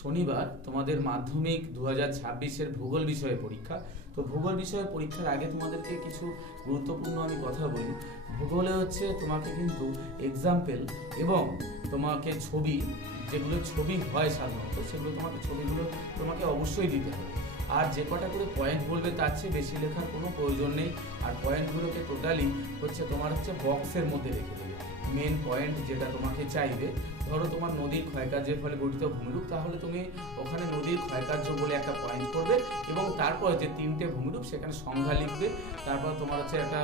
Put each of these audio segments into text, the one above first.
শনিবার তোমাদের মাধ্যমিক 2026-এর ভূগোল বিষয়ে পরীক্ষা। তো ভূগোল বিষয়ে পরীক্ষার আগে তোমাদেরকে কিছু গুরুত্বপূর্ণ আমি কথা বলি। ভূগোলে হচ্ছে তোমাকে কিন্তু এক্সাম্পল এবং তোমাকে ছবি, যেগুলো ছবি হয় সাধারণত সেগুলো ছবিগুলো তোমাকে অবশ্যই দিতে হবে। আর যে কটা করে পয়েন্ট বলবে তার চেয়ে বেশি লেখার কোনো প্রয়োজন নেই। আর পয়েন্টগুলোকে টোটালি তোমার বক্সের মধ্যে রেখে দেবে। মেন পয়েন্ট যেটা তোমাকে চাইবে, ধরো তোমার নদীর ক্ষয়কার্যের ফলে গঠিত ভূমিরূপ, তাহলে তুমি ওখানে নদীর ক্ষয়কার্য বলে একটা পয়েন্ট করবে এবং তারপর যে তিনটে ভূমিরূপ সেখানে সংজ্ঞা লিখবে, তারপর তোমার একটা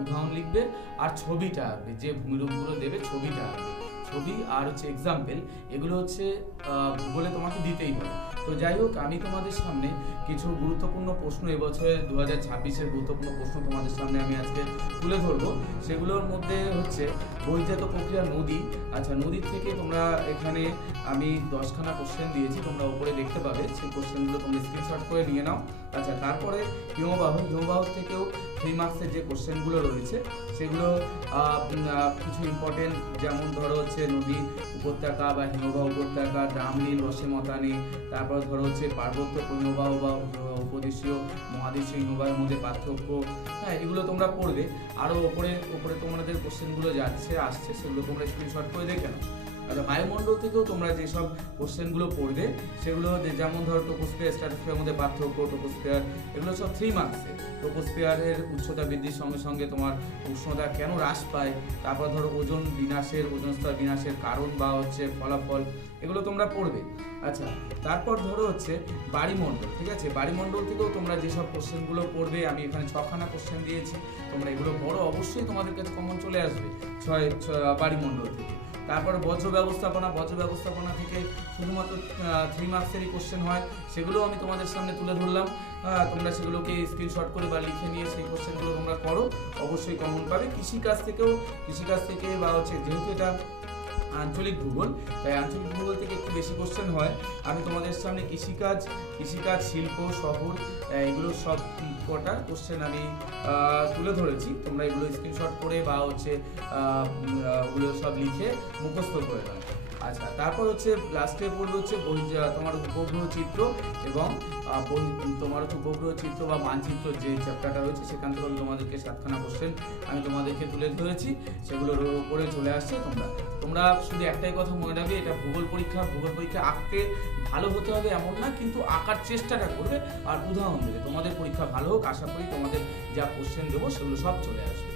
উদাহরণ লিখবে আর ছবিটা আঁকবে। যে ভূমিরূপগুলো দেবে ছবিটা আঁকবে, ছবি আর এক্সাম্পল, এগুলো বলে তোমাকে দিতেই হবে। তো যাই হোক, আমি তোমাদের সামনে কিছু গুরুত্বপূর্ণ প্রশ্ন, এবছরের 2026-এর গুরুত্বপূর্ণ প্রশ্ন তোমাদের সামনে আমি আজকে তুলে ধরবো। সেগুলোর মধ্যে বহির্জাত প্রক্রিয়া নদী। আচ্ছা, নদীর থেকে তোমরা এখানে আমি 10খানা কোশ্চেন দিয়েছি, তোমরা উপরে দেখতে পাবে। সেই কোশ্চেনগুলো তোমরা স্ক্রিনশট করে নিয়ে নাও। আচ্ছা, তারপরে হিমবাহ থেকেও 3 মার্কসের যে কোশ্চেনগুলো রয়েছে সেগুলো কিছু ইম্পর্টেন্ট, যেমন ধরো নদী উপত্যকা বা হিমবাহ উপত্যকা, দ্রামলীন রসেমতানি, তারপর ধরো পার্বত্য হিমবাহ বা উপদেশীয় মহাদেশীয় হিমবাহের মধ্যে পার্থক্য। হ্যাঁ, এগুলো তোমরা পড়বে। আরও ওপরে তোমাদের কোশ্চেনগুলো আসছে সেগুলো তোমরা স্ক্রিনশট করে দেখে নাও। আচ্ছা, বায়ুমণ্ডল থেকেও তোমরা যেসব কোশ্চেনগুলো পড়বে সেগুলো যেমন ধরো ট্রপোস্ফিয়ার স্ট্র্যাটোস্ফিয়ারের মধ্যে পার্থক্য, ট্রপোস্ফিয়ার, এগুলো সব 3 মার্কসের। ট্রপোস্ফিয়ারের উচ্চতা বৃদ্ধির সঙ্গে সঙ্গে তোমার উষ্ণতা কেন হ্রাস পায়, তারপর ধরো ওজন স্তর বিনাশের কারণ বা ফলাফল, এগুলো তোমরা পড়বে। আচ্ছা, তারপর ধরো বায়ুমণ্ডল। ঠিক আছে, বায়ুমণ্ডল থেকেও তোমরা যেসব কোশ্চেনগুলো পড়বে, আমি এখানে 6খানা কোশ্চেন দিয়েছি, তোমরা এগুলো পড়ো, অবশ্যই তোমাদের কাছে কমন চলে আসবে বায়ুমণ্ডল থেকে। তারপর বজ্র ব্যবস্থাপনা থেকে শুধুমাত্র 3 মার্কসেরই কোশ্চেন হয়, সেগুলো আমি তোমাদের সামনে তুলে ধরলাম। তোমরা সেগুলোকে স্ক্রিনশট করে বা লিখে নিয়ে সেই কোশ্চেনগুলো তোমরা করো, অবশ্যই কমন পাবে। কৃষিকাজ থেকে বা যেহেতু এটা আঞ্চলিক ভূগোল, তাই আঞ্চলিক ভূগোল থেকে একটু বেশি কোশ্চেন হয়। আমি তোমাদের সামনে কৃষিকাজ, শিল্প, শহর, এগুলো সব কটা কোশ্চেন আমি তুলে ধরেছি। তোমরা এগুলো স্ক্রিনশট করে বা ওগুলো সব লিখে মুখস্থ করে নাও। আচ্ছা, তারপর লাস্টে পড়বে তোমার উপগ্রহ চিত্র এবং তোমার উপগ্রহ চিত্র বা মানচিত্র যে চ্যাপ্টারটা রয়েছে, সেখান থেকে তোমাদেরকে 7খানা কোশ্চেন আমি তোমাদেরকে তুলে ধরেছি, সেগুলোর উপরে চলে আসছে। তোমরা শুধু একটাই কথা মনে রাখবে, এটা ভূগোল পরীক্ষা আঁকতে ভালো হতে হবে এমন না, কিন্তু আঁকার চেষ্টাটা করবে আর উদাহরণ দেবে। তোমাদের পরীক্ষা ভালো হোক, আশা করি তোমাদের যা কোশ্চেন দেবো সেগুলো সব চলে আসবে।